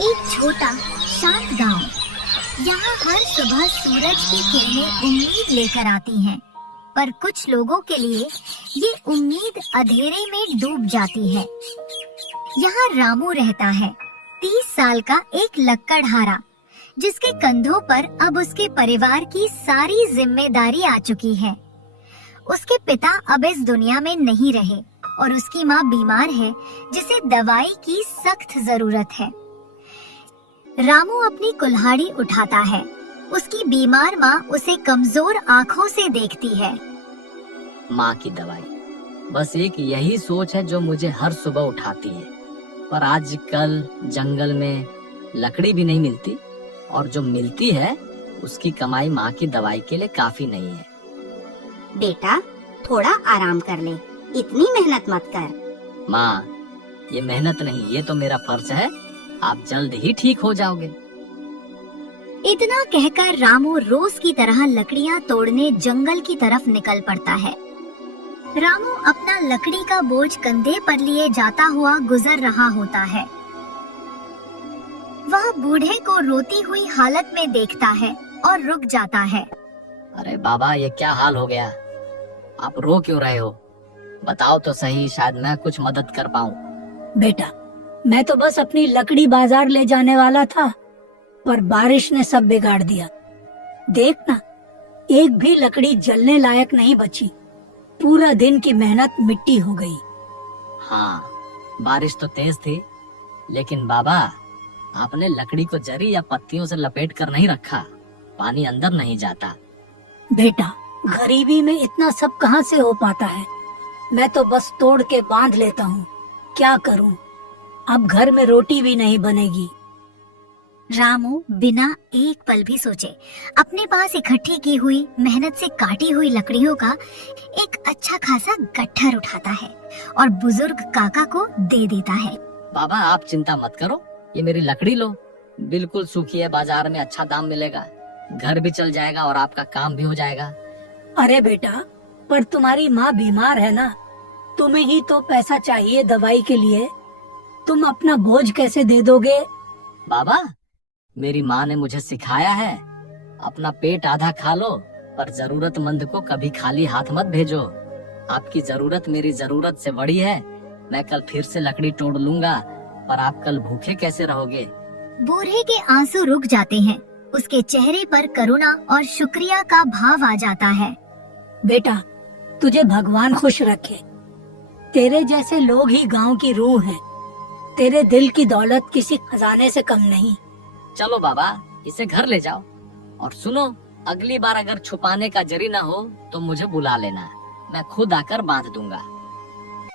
एक छोटा शांत गांव। यहाँ हर सुबह सूरज की किरणें उम्मीद लेकर आती हैं, पर कुछ लोगों के लिए ये उम्मीद अंधेरे में डूब जाती है। यहाँ रामू रहता है, 30 साल का एक लक्कड़हारा, जिसके कंधों पर अब उसके परिवार की सारी जिम्मेदारी आ चुकी है। उसके पिता अब इस दुनिया में नहीं रहे और उसकी माँ बीमार है, जिसे दवाई की सख्त जरूरत है। रामू अपनी कुल्हाड़ी उठाता है। उसकी बीमार माँ उसे कमजोर आंखों से देखती है। माँ की दवाई, बस एक यही सोच है जो मुझे हर सुबह उठाती है। पर आजकल जंगल में लकड़ी भी नहीं मिलती, और जो मिलती है उसकी कमाई माँ की दवाई के लिए काफी नहीं है। बेटा, थोड़ा आराम कर ले, इतनी मेहनत मत कर। माँ, ये मेहनत नहीं, ये तो मेरा फर्ज है। आप जल्द ही ठीक हो जाओगे। इतना कहकर रामू रोज की तरह लकड़ियाँ तोड़ने जंगल की तरफ निकल पड़ता है। रामू अपना लकड़ी का बोझ कंधे पर लिए जाता हुआ गुजर रहा होता है। वह बूढ़े को रोती हुई हालत में देखता है और रुक जाता है। अरे बाबा, ये क्या हाल हो गया? आप रो क्यों रहे हो? बताओ तो सही, शायद मैं कुछ मदद कर पाऊँ। बेटा, मैं तो बस अपनी लकड़ी बाजार ले जाने वाला था, पर बारिश ने सब बिगाड़ दिया। देख ना, एक भी लकड़ी जलने लायक नहीं बची। पूरा दिन की मेहनत मिट्टी हो गई। हाँ, बारिश तो तेज थी, लेकिन बाबा, आपने लकड़ी को जरी या पत्तियों से लपेट कर नहीं रखा। पानी अंदर नहीं जाता। बेटा, गरीबी में इतना सब कहाँ से हो पाता है। मैं तो बस तोड़ के बांध लेता हूँ। क्या करूँ? अब घर में रोटी भी नहीं बनेगी। रामू बिना एक पल भी सोचे अपने पास इकट्ठी की हुई मेहनत से काटी हुई लकड़ियों का एक अच्छा खासा गट्ठर उठाता है और बुजुर्ग काका को दे देता है। बाबा, आप चिंता मत करो, ये मेरी लकड़ी लो। बिल्कुल सूखी है, बाजार में अच्छा दाम मिलेगा, घर भी चल जाएगा और आपका काम भी हो जाएगा। अरे बेटा, पर तुम्हारी माँ बीमार है ना, तुम्हें ही तो पैसा चाहिए दवाई के लिए। तुम अपना बोझ कैसे दे दोगे? बाबा, मेरी माँ ने मुझे सिखाया है, अपना पेट आधा खा लो, पर जरूरतमंद को कभी खाली हाथ मत भेजो। आपकी जरूरत मेरी जरूरत से बड़ी है। मैं कल फिर से लकड़ी तोड़ लूंगा, पर आप कल भूखे कैसे रहोगे? बूढ़े के आंसू रुक जाते हैं। उसके चेहरे पर करुणा और शुक्रिया का भाव आ जाता है। बेटा, तुझे भगवान खुश रखे। तेरे जैसे लोग ही गांव की रूह हैं। तेरे दिल की दौलत किसी खजाने से कम नहीं। चलो बाबा, इसे घर ले जाओ। और सुनो, अगली बार अगर छुपाने का जरी न हो तो मुझे बुला लेना, मैं खुद आकर बांध दूंगा।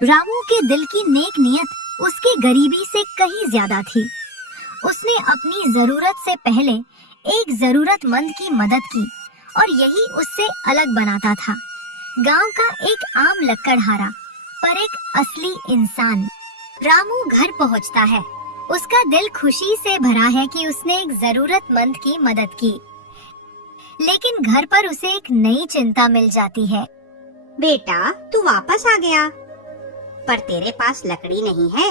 रामू के दिल की नेक नियत उसकी गरीबी से कहीं ज्यादा थी। उसने अपनी जरूरत से पहले एक जरूरतमंद की मदद की और यही उससे अलग बनाता था। गांव का एक आम लक्कड़हारा, पर एक असली इंसान। रामू घर पहुंचता है। उसका दिल खुशी से भरा है कि उसने एक जरूरतमंद की मदद की, लेकिन घर पर उसे एक नई चिंता मिल जाती है। बेटा, तू वापस आ गया, पर तेरे पास लकड़ी नहीं है।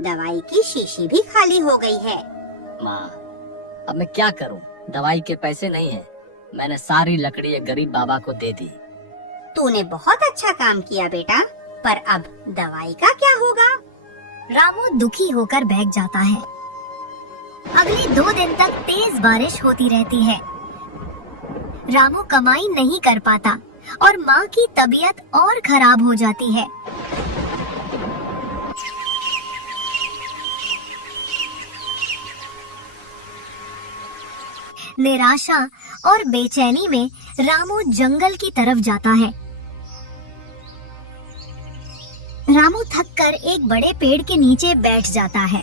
दवाई की शीशी भी खाली हो गई है। माँ, अब मैं क्या करूँ? दवाई के पैसे नहीं है। मैंने सारी लकड़ी एक गरीब बाबा को दे दी। तूने बहुत अच्छा काम किया बेटा, पर अब दवाई का क्या होगा? रामू दुखी होकर बैठ जाता है। अगले 2 दिन तक तेज बारिश होती रहती है। रामू कमाई नहीं कर पाता और माँ की तबीयत और खराब हो जाती है। निराशा और बेचैनी में रामू जंगल की तरफ जाता है। रामू थककर एक बड़े पेड़ के नीचे बैठ जाता है।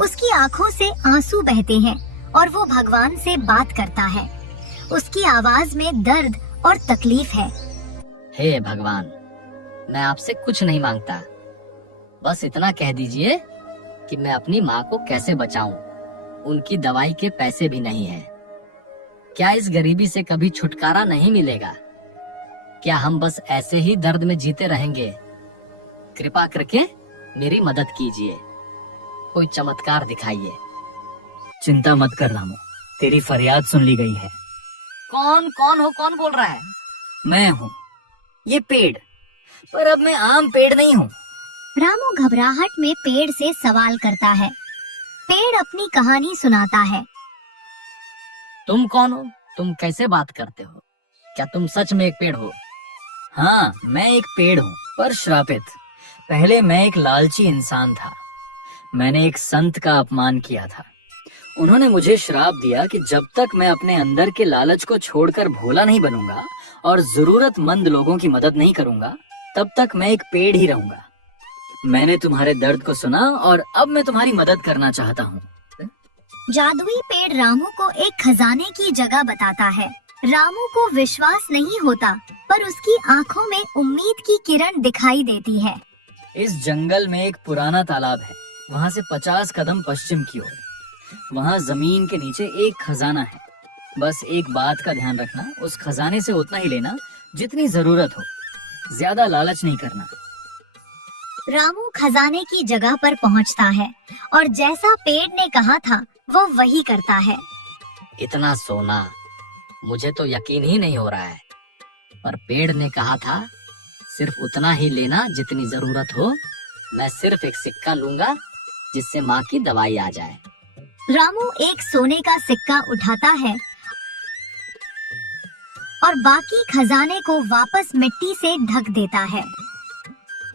उसकी आंखों से आंसू बहते हैं और वो भगवान से बात करता है। उसकी आवाज में दर्द और तकलीफ है। हे भगवान, मैं आपसे कुछ नहीं मांगता, बस इतना कह दीजिए कि मैं अपनी माँ को कैसे बचाऊं। उनकी दवाई के पैसे भी नहीं है। क्या इस गरीबी से कभी छुटकारा नहीं मिलेगा? क्या हम बस ऐसे ही दर्द में जीते रहेंगे? कृपा करके मेरी मदद कीजिए, कोई चमत्कार दिखाइए। चिंता मत कर रामू, तेरी फरियाद सुन ली गई है। कौन कौन बोल रहा है? मैं हूँ ये पेड़, पर अब मैं आम पेड़ नहीं हूँ। रामू घबराहट में पेड़ से सवाल करता है। पेड़ अपनी कहानी सुनाता है। तुम कौन हो? तुम कैसे बात करते हो? क्या तुम सच में एक पेड़ हो? हाँ, मैं एक पेड़ हूँ, पर श्रापित। पहले मैं एक लालची इंसान था। मैंने एक संत का अपमान किया था। उन्होंने मुझे श्राप दिया कि जब तक मैं अपने अंदर के लालच को छोड़कर भोला नहीं बनूंगा और जरूरतमंद लोगों की मदद नहीं करूंगा, तब तक मैं एक पेड़ ही रहूंगा। मैंने तुम्हारे दर्द को सुना और अब मैं तुम्हारी मदद करना चाहता हूँ। जादुई पेड़ रामू को एक खजाने की जगह बताता है। रामू को विश्वास नहीं होता, पर उसकी आंखों में उम्मीद की किरण दिखाई देती है। इस जंगल में एक पुराना तालाब है, वहाँ से 50 कदम पश्चिम की ओर। वहाँ जमीन के नीचे एक खजाना है। बस एक बात का ध्यान रखना, उस खजाने से उतना ही लेना जितनी जरूरत हो, ज्यादा लालच नहीं करना। रामू खजाने की जगह पर पहुंचता है और जैसा पेड़ ने कहा था वो वही करता है। इतना सोना, मुझे तो यकीन ही नहीं हो रहा है। पर पेड़ ने कहा था सिर्फ उतना ही लेना जितनी जरूरत हो। मैं सिर्फ एक सिक्का लूंगा जिससे माँ की दवाई आ जाए। रामू एक सोने का सिक्का उठाता है और बाकी खजाने को वापस मिट्टी से ढक देता है।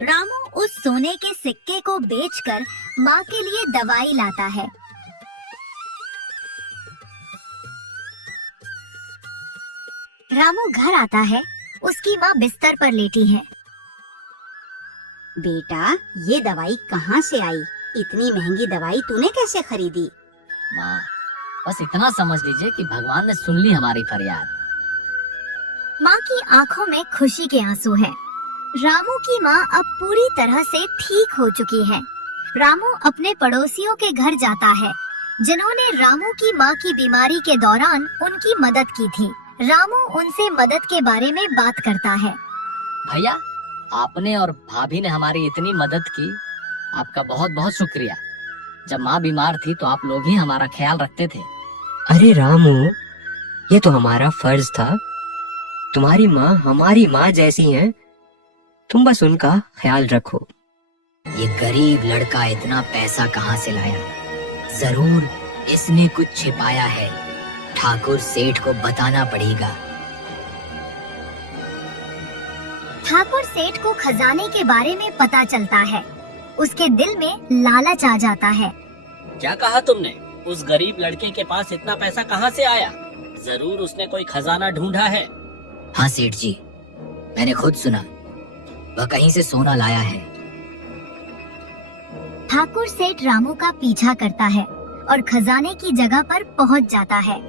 रामू उस सोने के सिक्के को बेचकर माँ के लिए दवाई लाता है। रामू घर आता है, उसकी माँ बिस्तर पर लेटी है। बेटा, ये दवाई कहाँ से आई? इतनी महंगी दवाई तूने कैसे खरीदी? माँ, बस इतना समझ लीजिए कि भगवान ने सुन ली हमारी फरियाद। माँ की आंखों में खुशी के आंसू हैं। रामू की माँ अब पूरी तरह से ठीक हो चुकी है। रामू अपने पड़ोसियों के घर जाता है, जिन्होंने रामू की माँ की बीमारी के दौरान उनकी मदद की थी। रामू उनसे मदद के बारे में बात करता है। भैया, आपने और भाभी ने हमारी इतनी मदद की, आपका बहुत बहुत शुक्रिया। जब माँ बीमार थी तो आप लोग ही हमारा ख्याल रखते थे। अरे रामू, ये तो हमारा फर्ज था। तुम्हारी माँ हमारी माँ जैसी हैं, तुम बस उनका ख्याल रखो। ये गरीब लड़का इतना पैसा कहाँ से लाया? जरूर इसने कुछ छिपाया है। ठाकुर सेठ को बताना पड़ेगा। ठाकुर सेठ को खजाने के बारे में पता चलता है। उसके दिल में लालच आ जाता है। क्या कहा तुमने? उस गरीब लड़के के पास इतना पैसा कहाँ से आया? जरूर उसने कोई खजाना ढूंढा है। हाँ सेठ जी, मैंने खुद सुना, वह कहीं से सोना लाया है। ठाकुर सेठ रामू का पीछा करता है और खजाने की जगह पर पहुंच जाता है।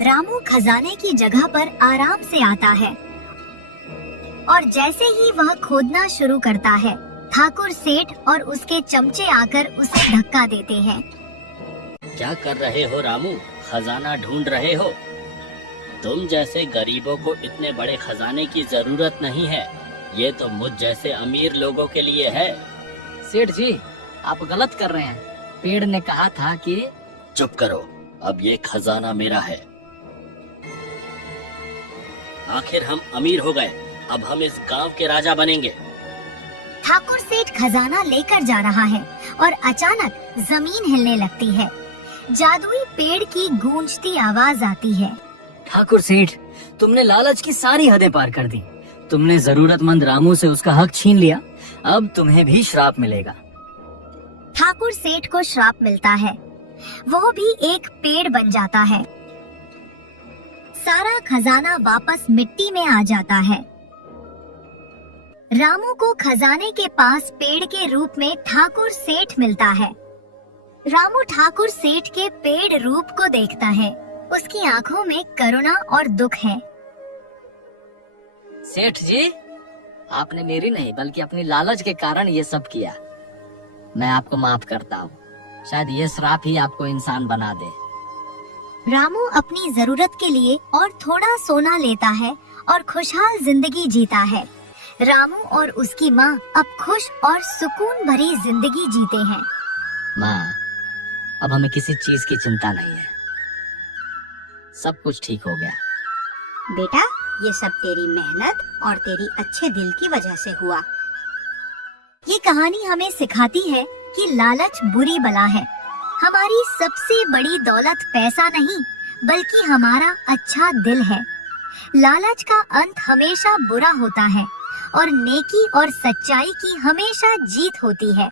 रामू खजाने की जगह पर आराम से आता है और जैसे ही वह खोदना शुरू करता है, ठाकुर सेठ और उसके चमचे आकर उसे धक्का देते हैं। क्या कर रहे हो रामू? खजाना ढूंढ रहे हो? तुम जैसे गरीबों को इतने बड़े खजाने की जरूरत नहीं है। ये तो मुझ जैसे अमीर लोगों के लिए है। सेठ जी, आप गलत कर रहे हैं। पेड़ ने कहा था कि चुप करो, अब ये खजाना मेरा है। आखिर हम अमीर हो गए, अब हम इस गांव के राजा बनेंगे। ठाकुर सेठ खजाना लेकर जा रहा है और अचानक जमीन हिलने लगती है। जादुई पेड़ की गूंजती आवाज आती है। ठाकुर सेठ, तुमने लालच की सारी हदें पार कर दी। तुमने जरूरतमंद रामू से उसका हक छीन लिया। अब तुम्हें भी श्राप मिलेगा। ठाकुर सेठ को श्राप मिलता है। वो भी एक पेड़ बन जाता है। सारा खजाना वापस मिट्टी में आ जाता है। रामू को खजाने के पास पेड़ के रूप में ठाकुर सेठ मिलता है। रामू ठाकुर सेठ के पेड़ रूप को देखता है। उसकी आंखों में करुणा और दुख है। सेठ जी, आपने मेरी नहीं बल्कि अपनी लालच के कारण ये सब किया। मैं आपको माफ करता हूँ। शायद ये श्राप ही आपको इंसान बना दे। रामू अपनी जरूरत के लिए और थोड़ा सोना लेता है और खुशहाल जिंदगी जीता है। रामू और उसकी माँ अब खुश और सुकून भरी जिंदगी जीते हैं। माँ, अब हमें किसी चीज की चिंता नहीं है। सब कुछ ठीक हो गया। बेटा, ये सब तेरी मेहनत और तेरी अच्छे दिल की वजह से हुआ। ये कहानी हमें सिखाती है कि लालच बुरी बला है। हमारी सबसे बड़ी दौलत पैसा नहीं, बल्कि हमारा अच्छा दिल है। लालच का अंत हमेशा बुरा होता है और नेकी और सच्चाई की हमेशा जीत होती है।